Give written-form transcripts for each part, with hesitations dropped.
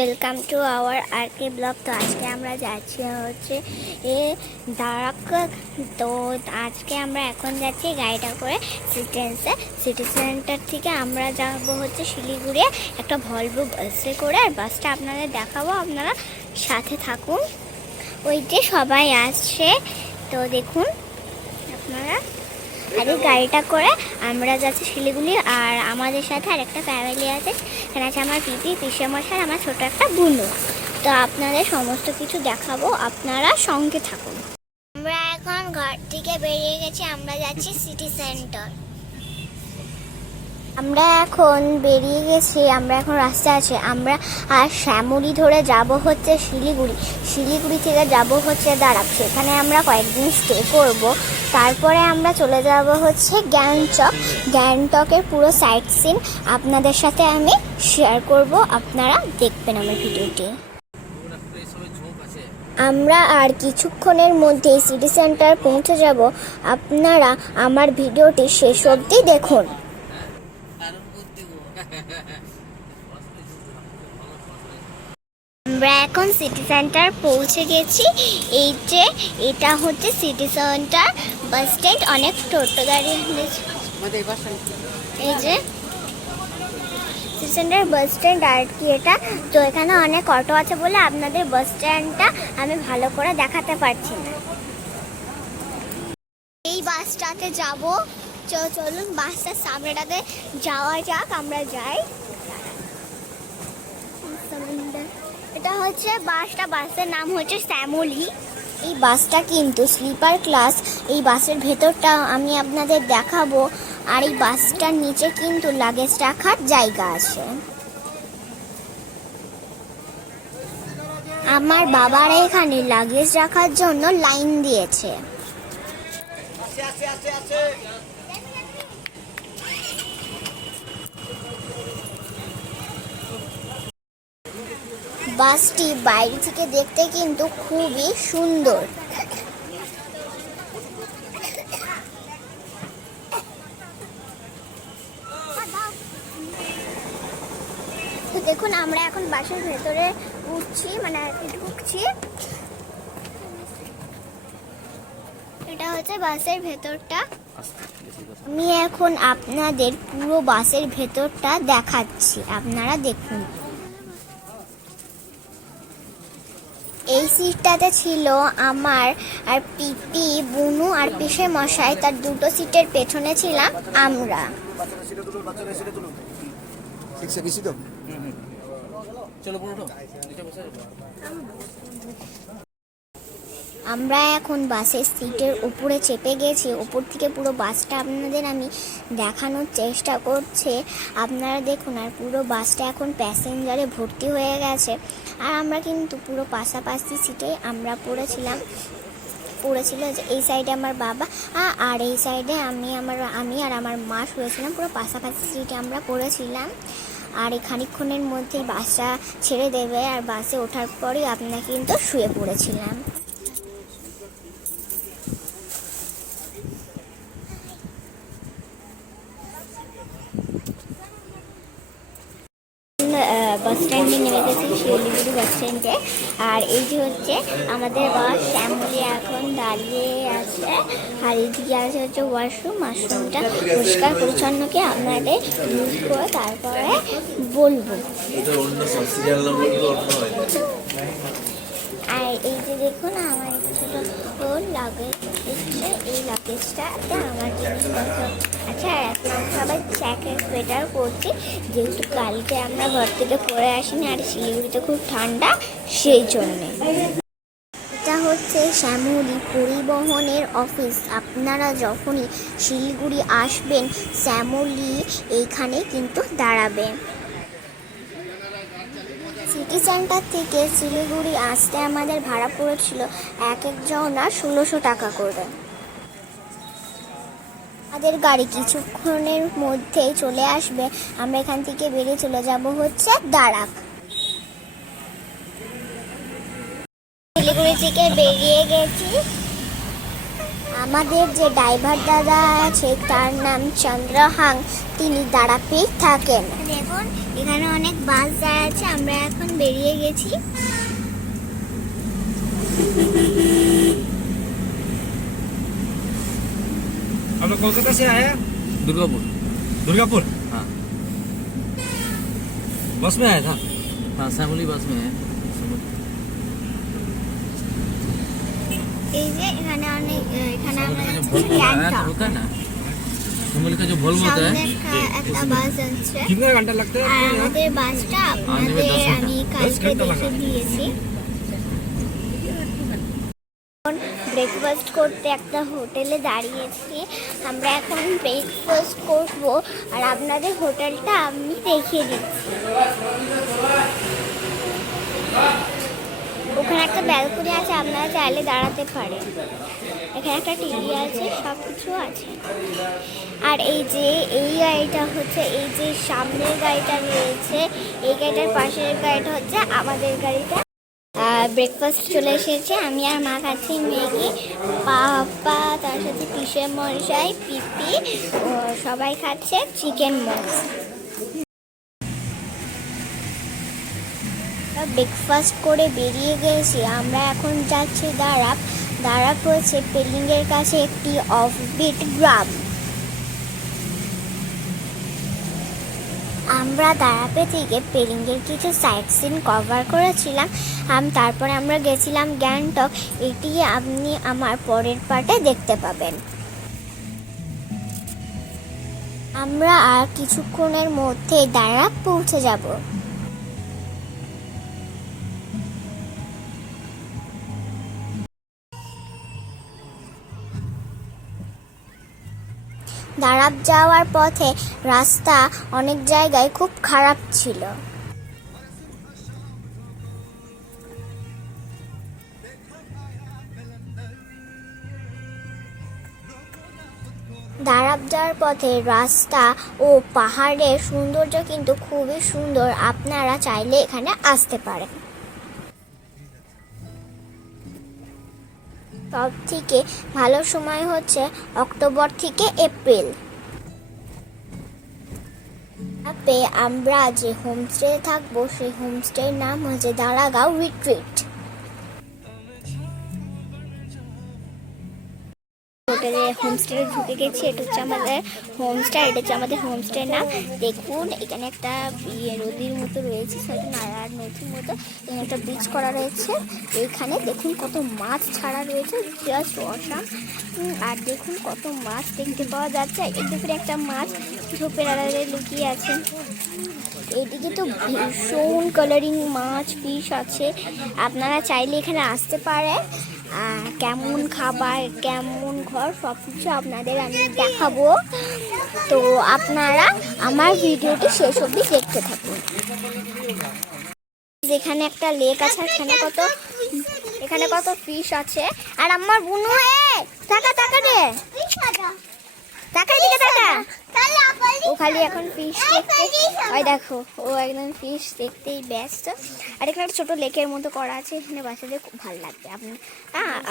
Welcome to our RK blog. তো আজকে আমরা যাচ্ছি হচ্ছে দারাক। তো আজকে আমরা এখন যাচ্ছি গাড়িটা করে সিটি সেন্টার থেকে আমরা যাব হচ্ছে শিলিগুড়ি একটা ভলভো বাসে করে। আর বাসটা আপনাদের দেখাবো, আপনারা সাথে থাকুন। ওই যে সবাই আসছে, তো দেখুন আপনারা। আর এই গাড়িটা করে আমরা যাচ্ছি শিলিগুড়ি। আর আমাদের সাথে আরেকটা ফ্যামিলি আছে, এখানে আছে আমার পিসেমশাই, আমার ছোট একটা বুনু। তো আপনাদের সমস্ত কিছু দেখাবো, আপনারা সঙ্গে থাকুন। আমরা এখন ঘর থেকে বেরিয়ে গেছি, আমরা যাচ্ছি সিটি সেন্টার। আমরা এখন বেরিয়ে গেছি, আমরা এখন রাস্তায় আছি। আমরা আর শ্যামলী ধরে যাব হচ্ছে শিলিগুড়ি থেকে যাব হচ্ছে দারাক। সেখানে আমরা কয়েকদিন স্টে করব, তারপরে আমরা চলে যাব হচ্ছে গ্যাংটকের পুরো সাইট সিন আপনাদের সাথে আমি শেয়ার করব, আপনারা দেখবেন আমার ভিডিওটি। আমরা আর কিছুক্ষণের মধ্যে সিটি সেন্টার পৌঁছে যাব, আপনারা আমার ভিডিওটি শেষ অবধি দেখুন। আমরা এখন সিটি সেন্টার পৌঁছে গেছি। এই যে এটা হচ্ছে সিটি সেন্টার বাস স্ট্যান্ড, অনেক টোটো দাঁড়িয়ে। এই যে সিটি সেন্টার বাস স্ট্যান্ড আর কি এটা। তো এখানে অনেক অটো আছে বলে আপনাদের বাস স্ট্যান্ডটা আমি ভালো করে দেখাতে পারছি না। এই বাসটাতে যাব, চলুন বাসটার সামনেটাতে যাওয়া যাক, আমরা যাই। এটা হচ্ছে বাসের নাম হচ্ছে শ্যামলী। এই বাসটা কিন্তু স্লিপার ক্লাস। এই বাসের ভেতরটা আমি আপনাদের দেখাবো। আর এই বাসটার নিচে কিন্তু লাগেজ রাখার জায়গা আছে। আমার বাবারা এখানে লাগেজ রাখার জন্য লাইন দিয়েছে। বাসটি বাইরে থেকে দেখতে কিন্তু খুবই সুন্দর। তো দেখুন আমরা এখন বাসের ভেতরে উঠছি, মানে ঢুকছি। এটা হচ্ছে বাসের ভেতরটা। আমি এখন আপনাদের পুরো বাসের ভেতরটা দেখাচ্ছি, আপনারা দেখুন। এই সিটটাতে ছিল আমার আর পিপি, বুনু আর পিসে মশাই। তার দুটো সিটের পেছনে ছিলাম আমরা। আমরা এখন বাসের সিটের উপরে চেপে গেছি। উপর থেকে পুরো বাসটা আপনাদের আমি দেখানোর চেষ্টা করছি, আপনারা দেখুন। আর পুরো বাসটা এখন প্যাসেঞ্জারে ভর্তি হয়ে গেছে। আর আমরা কিন্তু পুরো পাশাপাশি সিটে আমরা পড়েছিল যে এই সাইডে আমার বাবা আর এই সাইডে আমি আর আমার মা শুয়েছিলাম। পুরো পাশাপাশি সিটে আমরা পড়েছিলাম। আর এই খানিকক্ষণের মধ্যেই বাসটা ছেড়ে দেবে, আর বাসে ওঠার পরেই আমরা কিন্তু শুয়ে পড়েছিলাম। বাস স্ট্যান্ডে নেমে গেছি, শিলিগুড়ি বাস স্ট্যান্ডে। আর এই যে হচ্ছে আমাদের বাস শ্যামলী এখন দাঁড়িয়ে আছে। আর এইদিকে আছে হচ্ছে ওয়াশরুমটা পরিষ্কার পরিচ্ছন্নকে আপনাদের ইউজ করে তারপরে বলবো। আর এই যে দেখুন আমার ছোটো লাগেজ দিচ্ছে, এই লাগেজটাতে আমার জিনিসপত্র আচ্ছা। এখন সবাই জ্যাকেট সোয়েটার করছি, যেহেতু কালকে আমরা ঘর থেকে পরে আসিনি আর শিলিগুড়িতে খুব ঠান্ডা, সেই জন্যে। এটা হচ্ছে শ্যামলী পরিবহনের অফিস। আপনারা যখনই শিলিগুড়ি আসবেন, শ্যামলী এইখানে কিন্তু দাঁড়াবেন। সিটি সেন্টার থেকে শিলিগুড়ি আসতে আমাদের ভাড়া পড়েছিল এক একজনা 1600 টাকা করে। আমাদের গাড়ি কিছুক্ষণের মধ্যেই চলে আসবে। আমরা এখান থেকে বেরিয়ে চলে যাব হচ্ছে দারাক। শিলিগুড়ি থেকে বেরিয়ে গেছি। আমাদের যে ড্রাইভার দাদা আছে তার নাম চন্দ্রহাং, তিনি দারাপেই থাকেন। দেখুন এখানে অনেক বাস দাঁড়াচ্ছে, আমরা এখন বেরিয়ে গেছি। हम लोग कोलकाता से आए हैं। दुर्गापुर। दुर्गापुर। हाँ बस में आया था। हाँ फैमिली बस में है। এই যে এখানে অনেক এখানে আমরা जो होता है ना फैमिली का जो भोल होता সামনে है একটা বাস যাচ্ছে। कितना घंटा लगता है আর आपको यहाँ? আমাদের বাসটা আপনাদের আমি কালকে দেখে দিয়েছি। ব্রেকফাস্ট করতে একটা হোটেলে দাঁড়িয়েছি। আমরা এখন ব্রেকফাস্ট করব আর আপনাদের হোটেলটা আমি দেখিয়ে দিচ্ছি। ওখানে একটা ব্যালকনি আছে, আপনারা চাইলে দাঁড়াতে পারেন। এখানে একটা টিভি আছে, সব কিছু আছে। আর এই যে এই গাড়িটা হচ্ছে, এই যে সামনের গাড়িটা রয়েছে, এই গাড়িটার পাশের গাড়িটা হচ্ছে আমাদের গাড়িটা। ব্রেকফাস্ট চলে এসেছে। আমি আর মা খাচ্ছি ম্যাগি, পাপা তার সাথে পিসে মশাই, পিপি সবাই খাচ্ছে চিকেন মোমো। ব্রেকফাস্ট করে বেরিয়ে গেছি। আমরা এখন যাচ্ছি দারাপ। দারাপ হচ্ছে পেলিংয়ের কাছে একটি অফবিট গ্রাম। আমরা দারাপে থেকে পেলিংয়ের কিছু সাইট সিন কভার করেছিলাম। তারপরে আমরা গেছিলাম গ্যাংটক। এটি আপনি আমার পরের পার্টে দেখতে পাবেন। আমরা আর কিছুক্ষণের মধ্যে দারাপ পৌঁছে যাব। দারাপ যাওয়ার পথে রাস্তা অনেক জায়গায় খুব খারাপ ছিল। দারাপ যাওয়ার পথে রাস্তা ও পাহাড়ের সৌন্দর্য কিন্তু খুবই সুন্দর। আপনারা চাইলে এখানে আসতে পারেন। সব থেকে ভালো সময় হচ্ছে অক্টোবর থেকে এপ্রিল। আমরা যে হোমস্টে থাকবো সেই হোমস্টের নাম হচ্ছে দারাগাঁও রিট্রিট। হোটেলে হোমস্টে ঢুকে গেছি। এটা হচ্ছে আমাদের হোমস্টে, এটা হচ্ছে আমাদের হোমস্টের নাম। দেখুন এখানে একটা নদীর মতো রয়েছে, সেটা নারায়ণ নদীর মতো। এখানে একটা ব্রিজ করা রয়েছে। এখানে দেখুন কত মাছ ছাড়া রয়েছে, জাস্ট অসাম। আর দেখুন কত মাছ দেখতে পাওয়া যাচ্ছে। এই দেখুন একটা মাছ ঝোপের আড়ালে লুকিয়ে আছে। এইদিকে তো ভীষণ কালারিং মাছ ফিশ আছে। আপনারা চাইলে এখানে আসতে পারেন। কেমন খাবার, কেমন ঘর, সব কিছু আপনাদের আমি দেখাবো। তো আপনারা আমার ভিডিওটি শেষ অবধি দেখতে থাকুন। যেখানে একটা লেক আছে, এখানে কত ফিশ আছে। আর আমার বুনু টাকা রে টাকা দিকে টাকা, ও খালি এখন ফিশ দেখতে। ওই দেখো ও একদম ফিশ দেখতেই ব্যস্ত। আর এখানে একটা ছোট লেকের মতো করা আছে, এখানে বাচ্চাদের খুব ভালো লাগবে, আপনি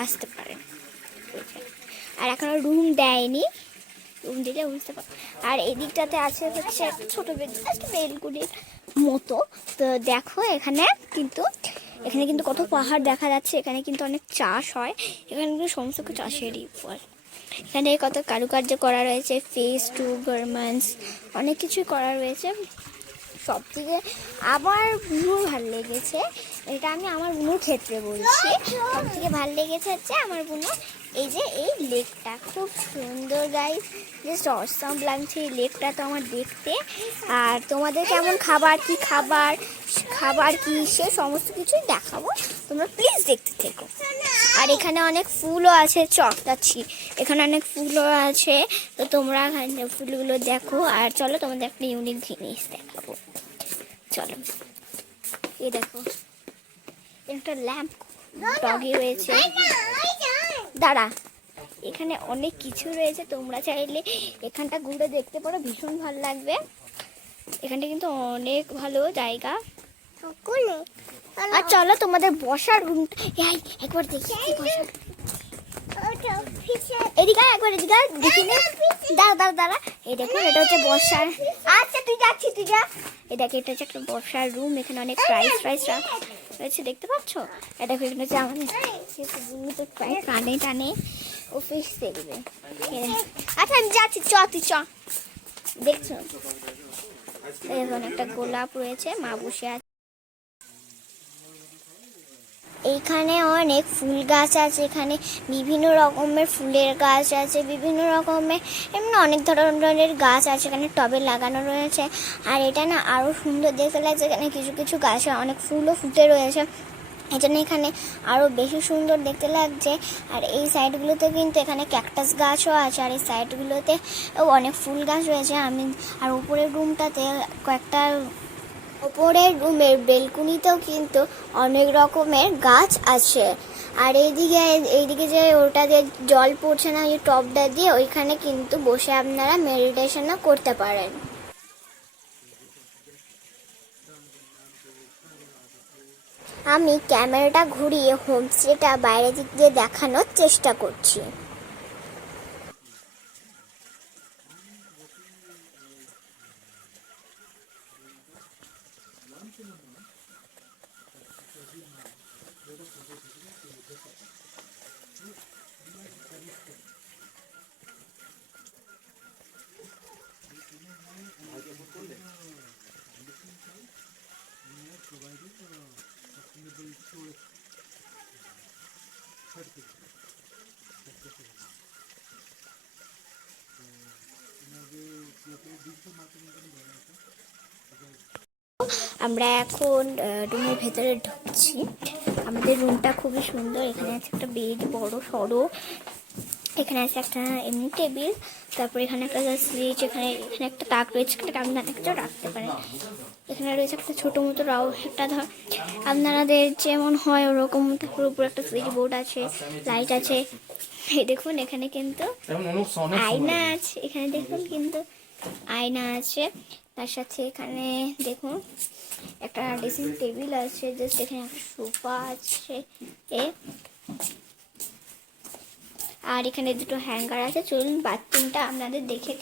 আসতে পারেন। আর এখনো রুম দেয়নি, রুম দিলে বুঝতে পার। আর এই দিকটাতে আছে হচ্ছে একটা ছোট বেলকুনির মতো। তো দেখো এখানে কিন্তু কত পাহাড় দেখা যাচ্ছে। এখানে কিন্তু অনেক চাষ হয়, এখানে কিন্তু সমস্ত চাষেরই ফল। এখানে কত কারুকার্য করা রয়েছে, ফেস টু গার্মেন্টস অনেক কিছুই করা রয়েছে। সব থেকে আমার বুনুর ভালো লেগেছে, এটা আমি আমার বুনুর ক্ষেত্রে বলছি, সব থেকে ভালো লেগেছে হচ্ছে আমার বুনু এই যে এই লেকটা খুব সুন্দর গাইস, জাস্ট অসাম লাগছে এই লেকটা তো আমার দেখতে। আর তোমাদের কেমন খাবার কি সে সমস্ত কিছুই দেখাবো, তোমরা প্লিজ দেখতে থেকো। আর এখানে অনেক ফুলও আছে, চকটাচ্ছি এখানে অনেক ফুলও আছে, তো তোমরা ফুলগুলো দেখো। আর চলো তোমাদের একটা ইউনিক জিনিস দেখাবো, চলো। এই দেখো একটা ল্যাম্প ডগি রয়েছে, দাঁড়া, এখানে অনেক কিছু রয়েছে, তোমরা চাইলে এখানটা ঘুরে দেখতে পারো, ভীষণ ভালো লাগবে। এখানটা কিন্তু অনেক ভালো জায়গা। আর চলো তোমাদের বসার রুমটা একবার দেখি, বসার এদিকে আয়, একবার এদিকে আয়, দেখি নে। দাঁড়া এই দেখুন এটা হচ্ছে বর্ষার। আচ্ছা তুই যাচ্ছি তুই যা। এই দেখো এটা হচ্ছে একটা বর্ষার রুম, এখানে অনেক প্রাইস রয়েছে দেখতে পাচ্ছ। এটা এখানে হচ্ছে আমাদের প্রায় কানে টানে অফিস দেখবে। আচ্ছা আমি যাচ্ছি, তুই চ। দেখছো এখন একটা গোলাপ রয়েছে, মা বসে আছে। এইখানে অনেক ফুল গাছ আছে, এখানে বিভিন্ন রকমের ফুলের গাছ আছে, বিভিন্ন রকমের এমনি অনেক ধরনের গাছ আছে এখানে টবে লাগানো রয়েছে। আর এটা না আরও সুন্দর দেখতে লাগছে, এখানে কিছু কিছু গাছে অনেক ফুলও ফুটে রয়েছে, এই জন্য এখানে আরও বেশি সুন্দর দেখতে লাগছে। আর এই সাইডগুলোতে কিন্তু এখানে ক্যাকটাস গাছও আছে, আর এই সাইডগুলোতে অনেক ফুল গাছ রয়েছে। আর উপরের রুমটাতে কয়েকটা, ওপরের রুমের বেলকুনিতেও কিন্তু অনেক রকমের গাছ আছে। আর এইদিকে যে ওটা দিয়ে জল পড়ছে না, ওই টবটা দিয়ে, ওইখানে কিন্তু বসে আপনারা মেডিটেশনও করতে পারেন। আমি ক্যামেরাটা ঘুরিয়ে হোমস্টেটা বাইরে দিক দিয়ে দেখানোর চেষ্টা করছি। আমরা এখন রুমের ভেতরে ঢুকছি। আমাদের রুমটা খুবই সুন্দর, এখানে আছে একটা বেড বড় সড়ো, এখানে আছে একটা এমনি টেবিল, তারপরে এখানে একটা সুইচ, এখানে একটা তাক রয়েছে, একটা আপনারা একটা রাখতে পারেন। এখানে রয়েছে একটা ছোটো মতো একটা আপনাদের যেমন হয় ওরকম, তারপর উপরে একটা সুইচ বোর্ড আছে, লাইট আছে। এই দেখুন এখানে কিন্তু আয়না আছে, এখানে দেখুন কিন্তু আয়না আছে। তার সাথে এখানে দেখুন একটা ড্রেসিং টেবিল আছে, জাস্ট এখানে একটা সোফা আছে আর এখানে দুটো হ্যাঙ্গার আছে। চলুন বাথরুমটা আপনাদের দেখে,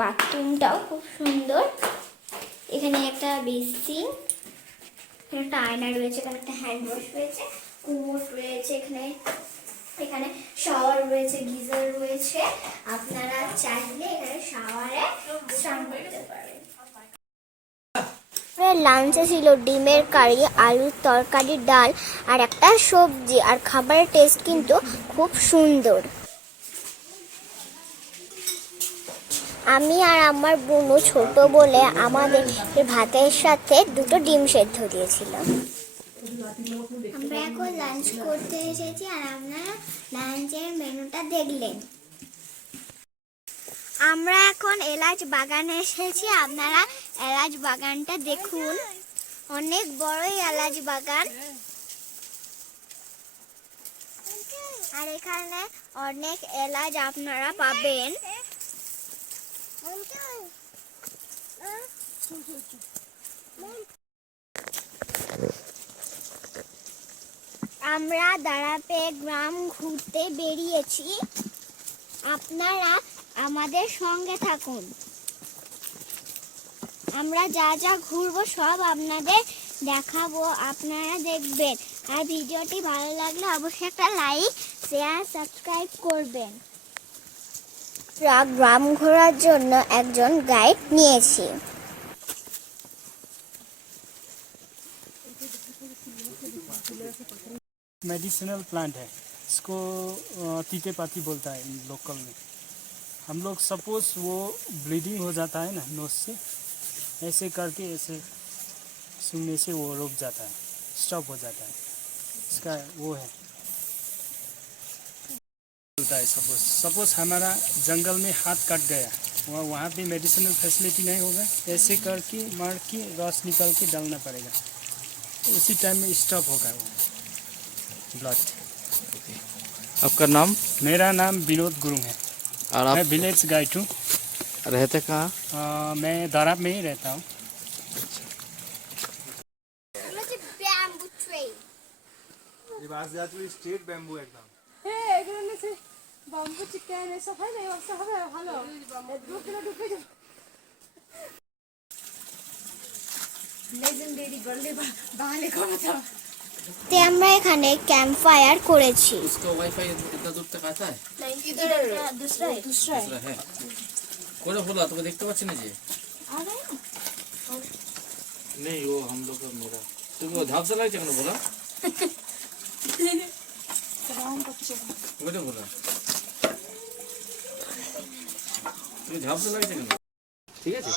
বাথরুমটাও খুব সুন্দর। এখানে একটা বেসিন, এখানে একটা আয়না রয়েছে, এখানে একটা হ্যান্ড ওয়াশ রয়েছে, কুমোট রয়েছে, এখানে শাওয়ার রয়েছে, গিজার রয়েছে। আপনারা চাইলে এখানে শাওয়ারে স্নান করতে পারেন। লাঞ্চে ছিল ডিমের কারি, আলুর তরকারি, ডাল আর একটা সবজি। আর খাবারের টেস্ট কিন্তু খুব সুন্দর। আমি আর আমার বোনও ছোট বলে আমাদের ভাতের সাথে দুটো ডিম সেদ্ধ দিয়েছিল। আমরা এখন লাঞ্চ করতে এসেছি, আর আপনারা লাঞ্চের মেনুটা দেখলেন। আমরা এখন এলাচ বাগানে এসেছি, আপনারা এলাচ বাগানটা দেখুন, অনেক বড়ই এলাচ বাগান। আর এখানে অনেক এলাচ আপনারা পাবেন। আমরা দাঁড়াপে গ্রাম ঘুরতে বেরিয়েছি, আপনারা আমাদের সঙ্গে থাকুন। আমরা যা যা ঘুরবো সব আপনাদের দেখাবো, আপনারা দেখবেন। আর ভিডিওটি ভালো লাগলে অবশ্যই একটা লাইক, শেয়ার, সাবস্ক্রাইব করবেন। গ্রাম ঘোরার জন্য একজন গাইড নিয়েছি। मेडिसिनल प्लांट है, इसको तीते पाती बोलता है लोकल में। हम लोग सपोज वो ब्लीडिंग हो जाता है ना नोज से, ऐसे करके ऐसे सुनने से वो रुक जाता है, स्टॉप हो जाता है। इसका वो है बोलता है। सपोज हमारा जंगल में हाथ कट गया, वहाँ भी मेडिसिनल फैसिलिटी नहीं होगा, ऐसे करके मार के रस निकाल के डालना पड़ेगा, तो उसी टाइम में स्टॉप होगा वो ब्लड। आपका नाम? मेरा नाम विनोद गुरुंग है और मैं आप विलेज गाइड हूँ। रहते कहाँ? मैं दाराप में ही रहता हूँ। स्ट्रेट बैम्बू एकदम। বাম্বু চিকেন এসব হয় না, এই ব্যবসা হবে ভালো, 2 কিলো ঢুকে যাবে। লেজেন্ডারি বললে বাঙালি কথা। তে আমরা এখানে ক্যাম্প ফায়ার করেছি। उसका वाईफाई इतना दूर तक आता है? इधर दूसरा है। दूसरा है। कोड़ा बोला तो देखते पाচ্ছি না যে। नहीं वो हम लोग का मेरा। तुमको झाप से लागছে কেন बोला? कोड़ा बोला। তুমি ঝাপ से লাগছে কেন? ঠিক আছে?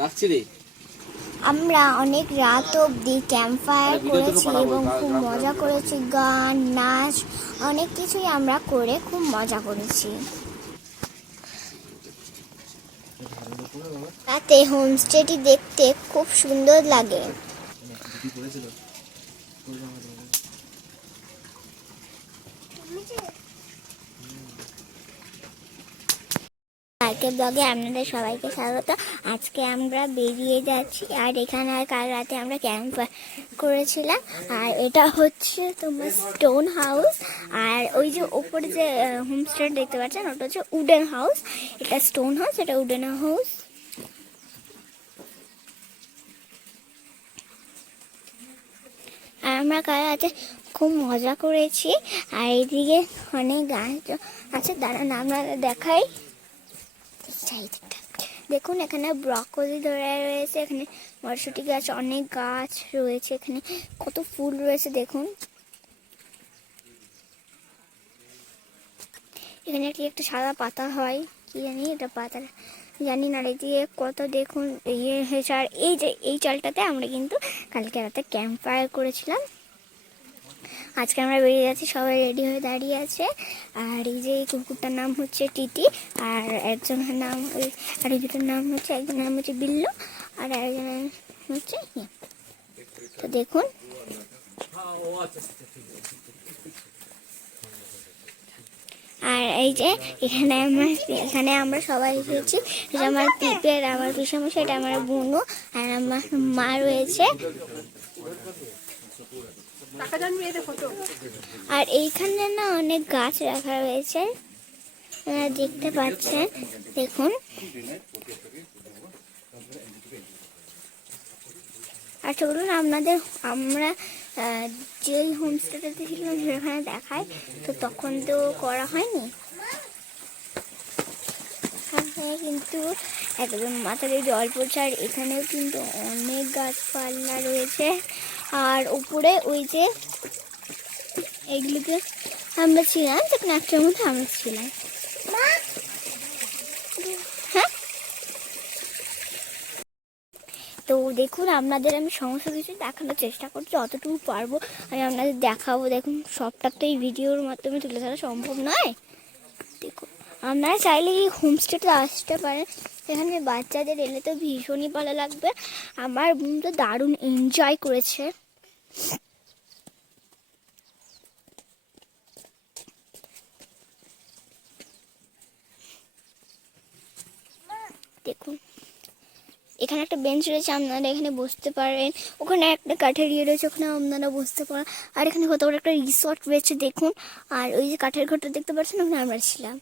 রাখছি রে। আমরা অনেক রাত অবধি ক্যাম্প ফায়ার করেছি এবং খুব মজা করেছি, গান নাচ অনেক কিছুই আমরা করে খুব মজা করেছি। রাতে হোমস্টেটি দেখতে খুব সুন্দর লাগে। আজকে ব্লগে আপনাদের সবাইকে স্বাগত। আজকে আমরা বেরিয়ে যাচ্ছি, আর এখানে কাল রাতে আমরা ক্যাম্প করেছিলাম। আর এটা হচ্ছে তোমার স্টোন হাউস, আর ওই যে ওপরে যে হোমস্টে দেখতে পাচ্ছেন ওটা হচ্ছে উডেন হাউস। এটা স্টোন হাউস, এটা উডেন হাউস। আর আমরা কাল রাতে খুব মজা করেছি। আর এইদিকে অনেক গাছ আছে, দাঁড়ান আমরা দেখাই। দেখুন এখানে ব্রকলি ধরে রয়েছে, এখানে মটরশুঁটি গাছ, অনেক গাছ রয়েছে, এখানে কত ফুল রয়েছে দেখুন। এখানে একটা সাদা পাতা হয়, কি জানি এটা পাতা জানি না। দিয়ে কত দেখুন ইয়ে হয়েছে। আর এই যে এই চালটাতে আমরা কিন্তু কালকে রাতে ক্যাম্প ফায়ার করেছিলাম। আজকে আমরা বেরিয়ে যাচ্ছি, সবাই রেডি হয়ে দাঁড়িয়ে আছে। আর এই যে এই কুকুরটার নাম হচ্ছে টিটি, আর একজনের নাম আর এই দুটোর নাম হচ্ছে, একজনের নাম হচ্ছে বিল্লু আর একজনের হচ্ছে তো দেখুন। আর এই যে এখানে আমরা সবাই এসেছি। আমার পিপের, আমার পিসামশাই, এটা আমার বোনও, আর আমার মা রয়েছে। আর এইখানে না অনেক গাছ রাখা রয়েছে, দেখতে পাচ্ছেন দেখুন। আর চলুন আমরা যেই হোমস্টেটাতে ছিলাম সেখানে দেখাই, তো তখন তো করা হয়নি। কিন্তু একদম মাথায় জল পড়ছে। আর এখানেও কিন্তু অনেক গাছপালা রয়েছে। আর উপরে ওই যে এইগুলোতে আমরা ছিলাম, তখন একটার মধ্যে আমরা ছিলাম। হ্যাঁ, তো দেখুন আপনাদের আমি সমস্ত কিছু দেখানোর চেষ্টা করছি, যতটুকু পারবো আমি আপনাদের দেখাবো। দেখুন সবটা তো এই ভিডিওর মাধ্যমে তুলে ধরা সম্ভব নয়। দেখুন আপনারা চাইলে এই হোমস্টেতে আসতে পারেন, এখানে বাচ্চাদের এলে তো ভীষণই ভালো লাগবে। আমার বোন তো দারুণ এনজয় করেছে। দেখুন এখানে একটা বেঞ্চ রয়েছে, আপনারা এখানে বসতে পারেন। ওখানে একটা কাঠের ইয়ে রয়েছে, ওখানে আপনারা বসতে পারেন। আর এখানে কত বড় একটা রিসর্ট রয়েছে দেখুন। আর ওই যে কাঠের ঘরটা দেখতে পাচ্ছেন, ওখানে আমরা ছিলাম।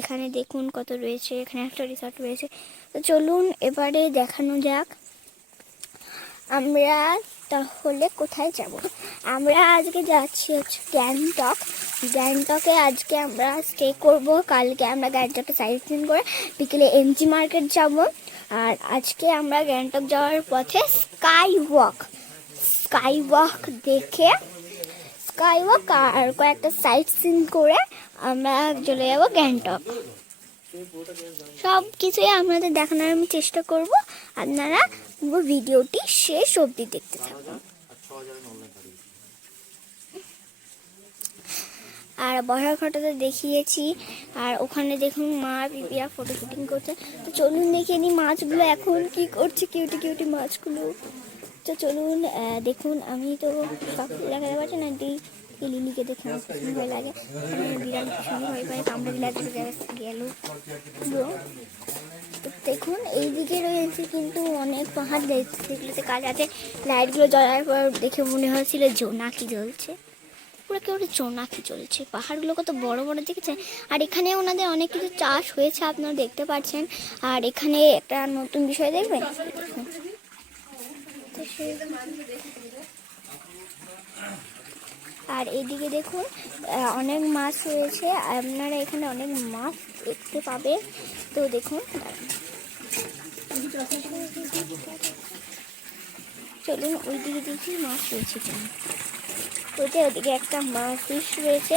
এখানে দেখুন কত রয়েছে, এখানে একটা রিসর্ট রয়েছে। তো চলুন এবারে দেখানো যাক আমরা তাহলে কোথায় যাব। আমরা আজকে যাচ্ছি হচ্ছে গ্যাংটকে। আজকে আমরা স্টে করব, কালকে আমরা গ্যাংটকে সাইট সিন করে বিকেলে এমজি মার্কেট যাব। আর আজকে আমরা গ্যাংটক যাওয়ার পথে স্কাই ওয়াক দেখে আর কয়েকটা সাইট সিন করে আমরা চলে যাবো গ্যাংটক। সব কিছুই আপনাদের দেখানোর আমি চেষ্টা করব, আপনারা পুরো ভিডিওটি শেষ অবধি দেখতে থাকুন। আর বসার ঘরটাতে দেখিয়েছি। আর ওখানে দেখুন মা পিপিরা ফটো শুটিং করছে। তো চলুন দেখিয়ে নিই মাছগুলো এখন কি করছে, কিউটি মাছগুলো। তো চলুন দেখুন। আমি তো কাউকে দেখাতে পারছি না, লিলিকে দেখে আমার ভীষণ ভয় লাগে। বিড়াল ভীষণ ভয় পায়, কামড়ে দিলে গেল। তো দেখুন এইদিকে রয়েছে কিন্তু অনেক পাহাড় দেখতে, কাল রাতে লাইটগুলো জ্বলার পর দেখে মনে হয়েছিল জোনাকি জ্বলছে। পুরো কেউ জোনাকি চলছে, পাহাড়গুলো কত বড় বড় দেখেছেন। আর এখানে ওনাদের অনেক কিছু চাষ হয়েছে আপনারা দেখতে পাচ্ছেন। আর এখানে একটা নতুন বিষয় দেখবেন, আর এদিকে দেখুন অনেক মাছ রয়েছে, আপনারা এখানে অনেক মাছ দেখতে পাবে। তো দেখুন, চলুন ওইদিকে দেখি মাছ রয়েছে কেন। ওইটা ওদিকে একটা ফিশ রয়েছে,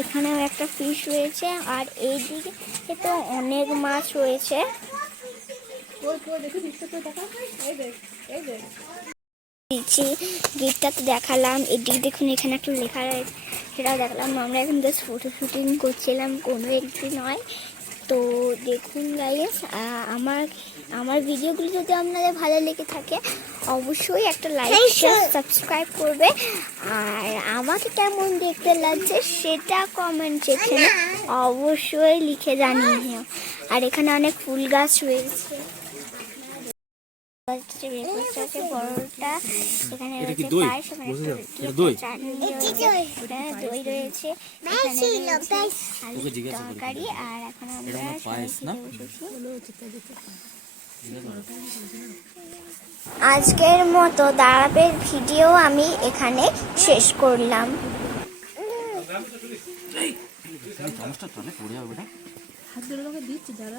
এখানেও একটা ফিশ রয়েছে, আর এইদিকে তো অনেক মাছ রয়েছে। গেটটা তো দেখালাম, এদিকে দেখুন এখানে একটা লেখা রয়েছে, সেটাও দেখালাম। আমরা এখন জাস্ট ফটো শুটিং করছিলাম, কোনো একটি নয়। তো দেখুন গাইস, আমার ভিডিওগুলো যদি আপনাদের ভালো লেগে থাকে অবশ্যই একটা লাইক শেয়ার সাবস্ক্রাইব করবে। আর আমাকে কেমন দেখতে লাগছে সেটা কমেন্ট সেকশনে অবশ্যই লিখে জানিও। আর এখানে অনেক ফুল গাছ রয়েছে, বড়টা এখানে রয়েছে পায়েস, দই রয়েছে, তরকারি। আর এখন আমরা আজকের মতো দাঁড়াবের ভিডিও আমি এখানে শেষ করলাম। চামচটা টানে পড়ে যাবে না। হাত ধরে দিচ্ছি দাঁড়া।